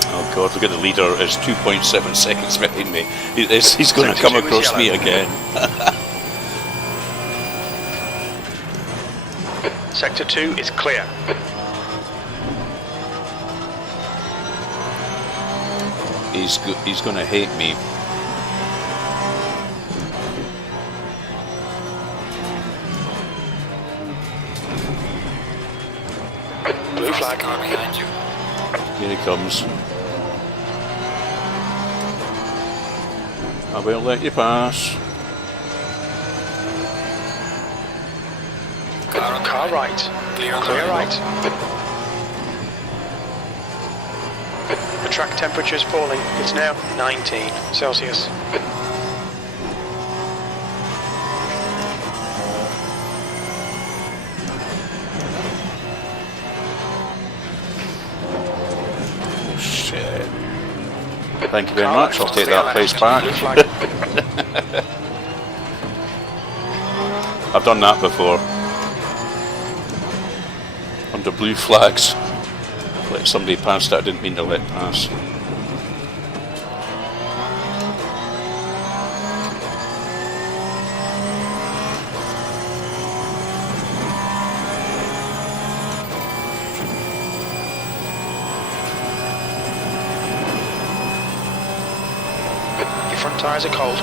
Oh God, look at the leader, is 2.7 seconds behind me. He's going to come across me again. Sector 2 is clear. He's going to hate me. Blue flag. Car behind you. Here he comes. I will let you pass. Car right. Clear right. The track temperature is falling. It's now 19 Celsius. Shit. Thank you very much. I'll take that place back. I've done that before. Under blue flags. Let somebody pass that I didn't mean to let pass. Your front tyres are cold.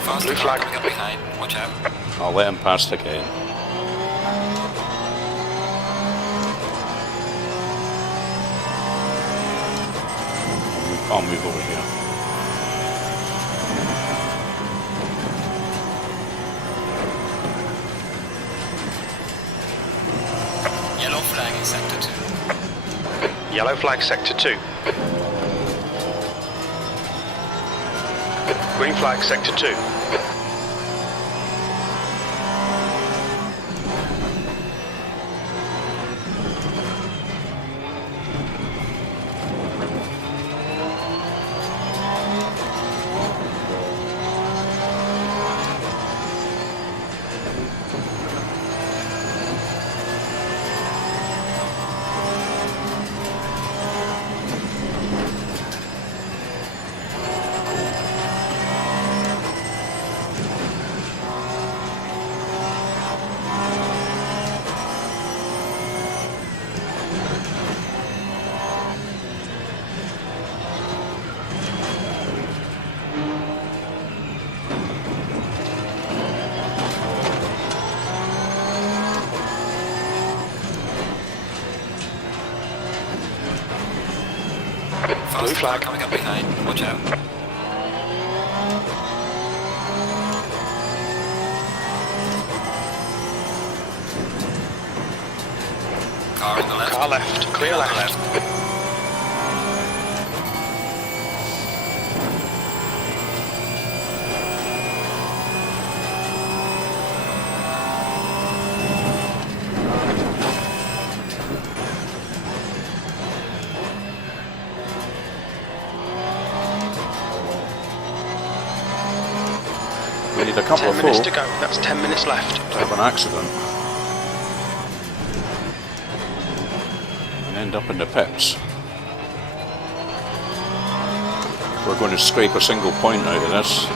Faster Blue car flag. coming up behind. Watch out. I'll let him pass again. I'll move over here. Yellow flag in sector 2. Yellow flag sector 2. Green flag sector 2. flag. Coming up behind. Watch out. Car on the left. Car left. Clear On the left. We need a couple 10 of minutes full to go. That's 10 minutes left. to have an accident and end up in the pits. We're going to scrape a single point out of this.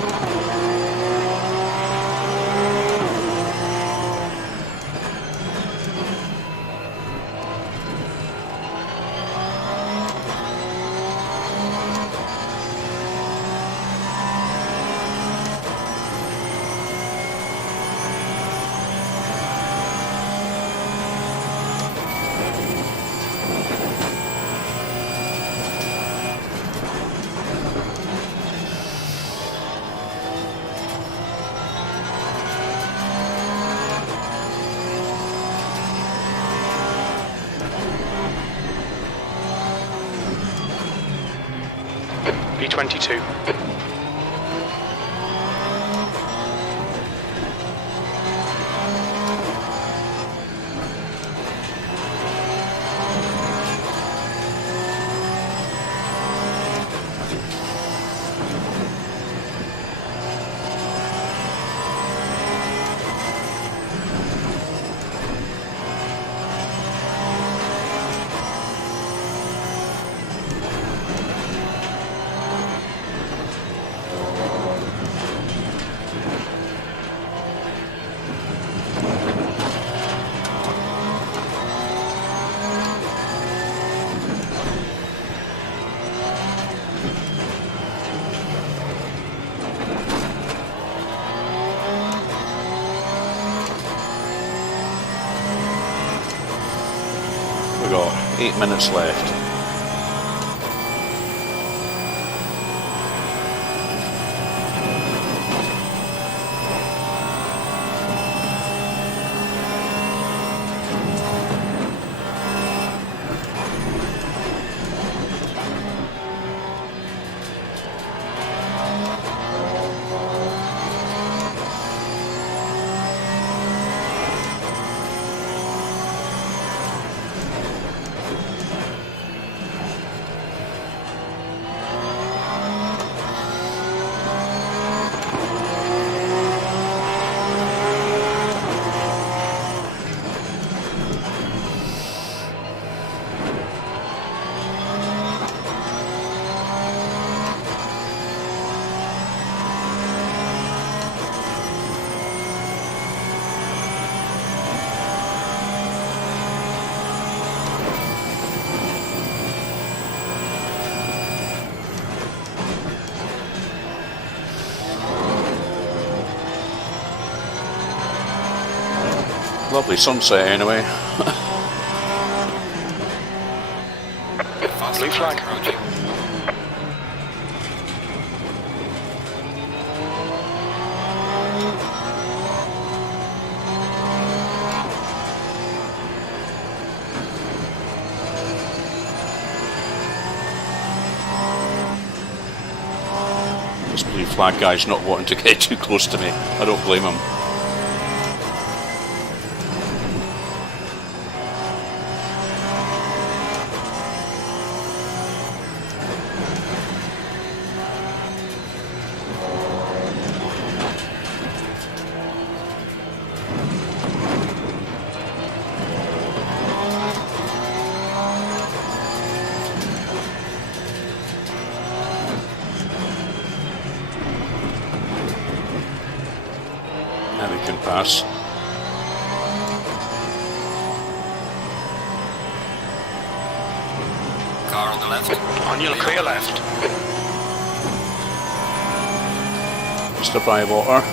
B22. We've got 8 minutes left. Lovely sunset anyway. Fast Blue flag. approaching. This blue flag guy's not wanting to get too close to me. I don't blame him. Now we can pass. Car on the left. On your clear left. Mr. Bywater.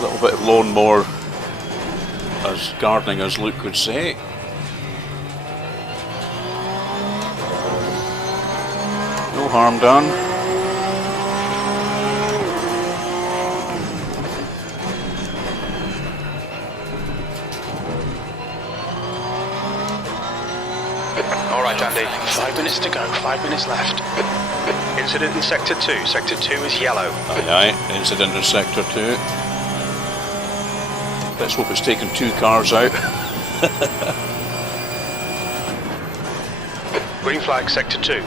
little bit of lawnmower, as gardening as Luke would say. No harm done. All right, Andy, 5 minutes to go, 5 minutes left. Incident in Sector 2. Sector 2 is yellow. Aye, aye. Incident in Sector 2. Let's hope it's taken 2 cars out. Green flag, Sector 2.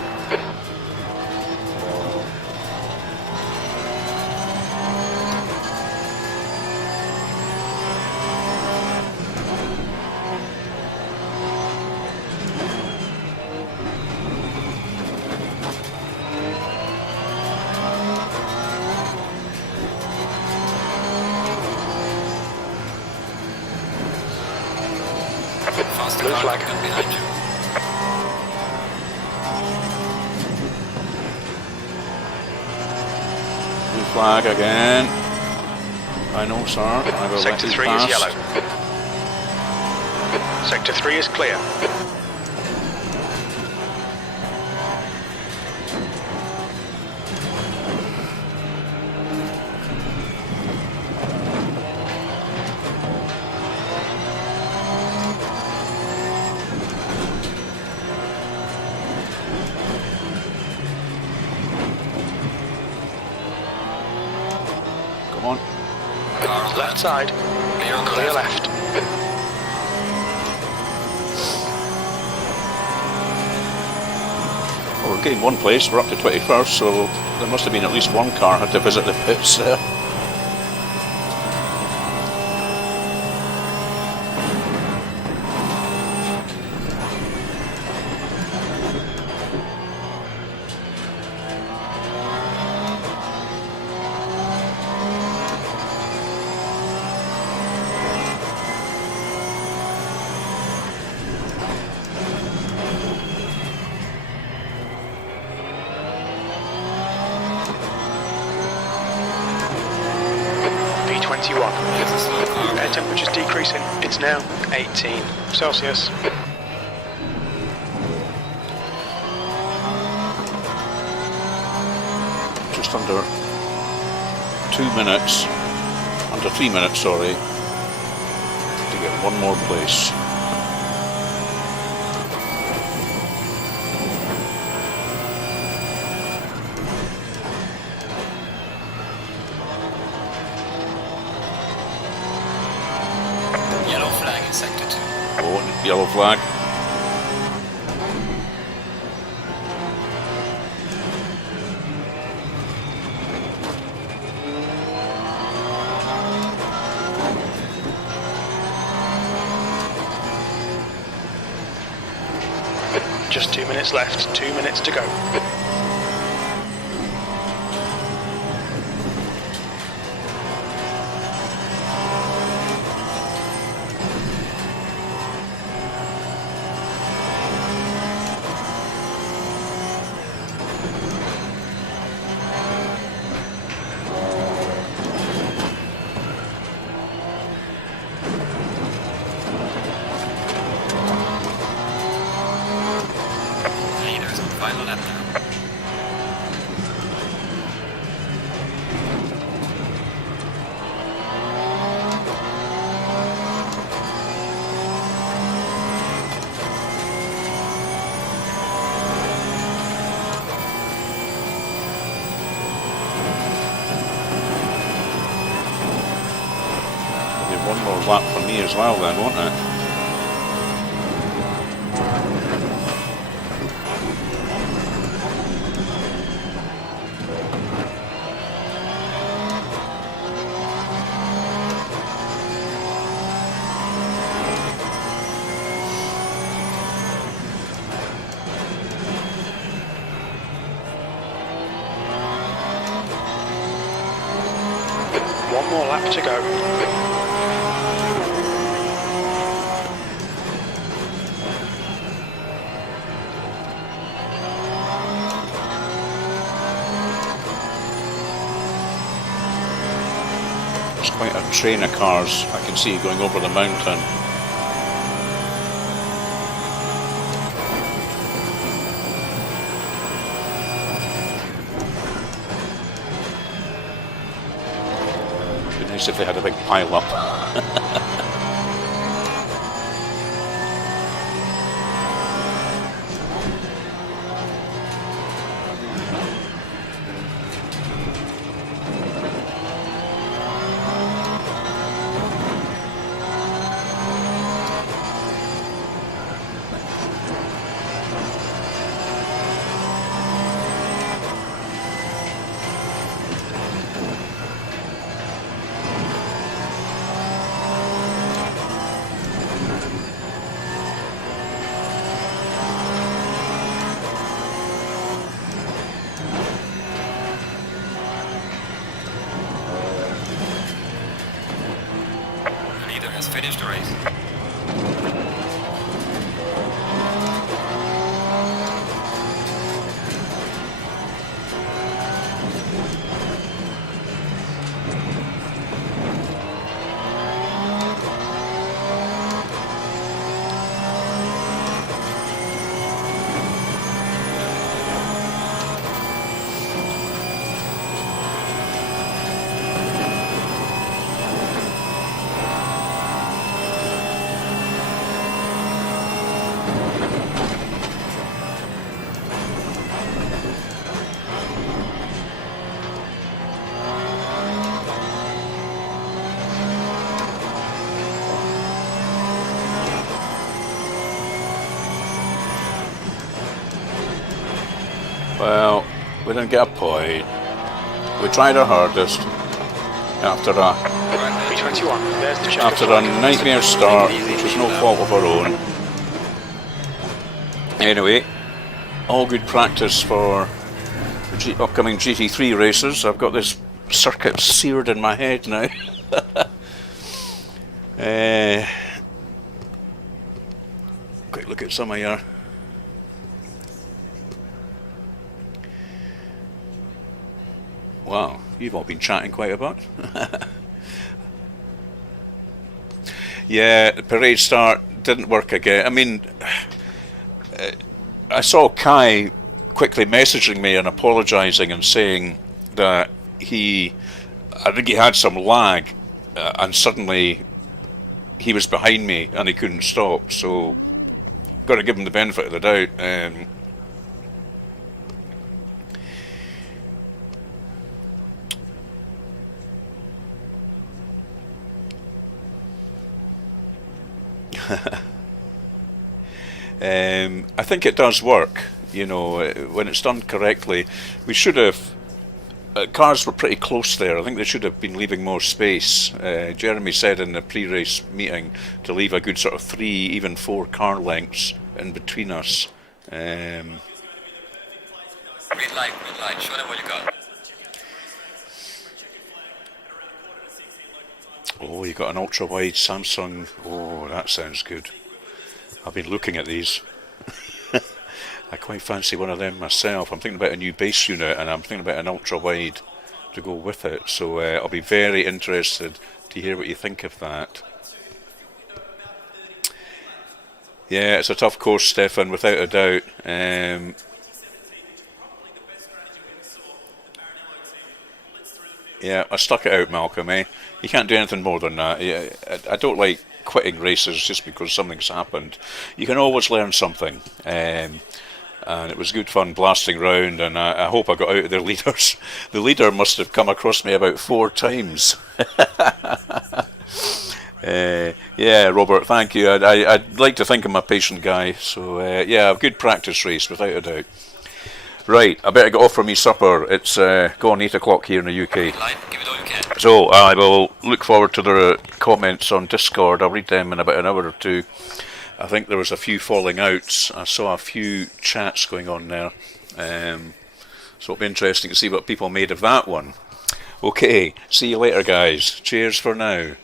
Faster Blue car flag. coming behind you. Blue flag again. I know, sir. I will Sector let you 3 pass. is yellow. Sector 3 is clear. Come on. Car on the Left side, Clear on the clear left. left. Well, we're getting one place. We're up to 21st, so there must have been at least one car had to visit the pits there. B21. There's a slow car. Air temperature's decreasing. It's now 18 Celsius. Just under 2 minutes, under 3 minutes, sorry, to get one more place. Yellow flag in Sector 2. Oh, yellow flag. Just 2 minutes left, 2 minutes to go. Leaders on final lap now. There'll be one more lap for me as well then, won't it? One more lap to go. quite a train of cars I can see going over the mountain. It'd be nice if they had a big pile up. The leader has finished the race. Well, we didn't get a point. We tried our hardest after a B21, there's the checker after a flag. nightmare start, which was no fault of our own. Anyway, all good practice for the upcoming GT3 races. I've got this circuit seared in my head now. Quick look at some of your. Wow, you've all been chatting quite a bit. Yeah, the parade start didn't work again. I mean, I saw Kai quickly messaging me and apologising and saying that I think he had some lag, and suddenly he was behind me and he couldn't stop. So, got to give him the benefit of the doubt. I think it does work, you know, when it's done correctly. We should have, cars were pretty close there. I think they should have been leaving more space. Jeremy said in the pre-race meeting to leave a good sort of 3, even 4 car lengths in between us. Green light, show them what you got. Oh, you got an ultra-wide Samsung. Oh, that sounds good. I've been looking at these. I quite fancy one of them myself. I'm thinking about a new base unit, and I'm thinking about an ultra-wide to go with it. So I'll be very interested to hear what you think of that. Yeah, it's a tough course, Stefan, without a doubt. Yeah, I stuck it out, Malcolm, eh? You can't do anything more than that. Yeah, I don't like quitting races just because something's happened. You can always learn something. And it was good fun blasting round, and I hope I got out of their leaders. The leader must have come across me about 4 times. Yeah, Robert, thank you. I'd like to think I'm a patient guy. So, yeah, a good practice race, without a doubt. Right, I better get off for me supper. It's gone 8 o'clock here in the UK. Give it all you can. So I will look forward to the comments on Discord. I'll read them in about an hour or two. I think there was a few falling outs. I saw a few chats going on there. So it'll be interesting to see what people made of that one. Okay, see you later, guys. Cheers for now.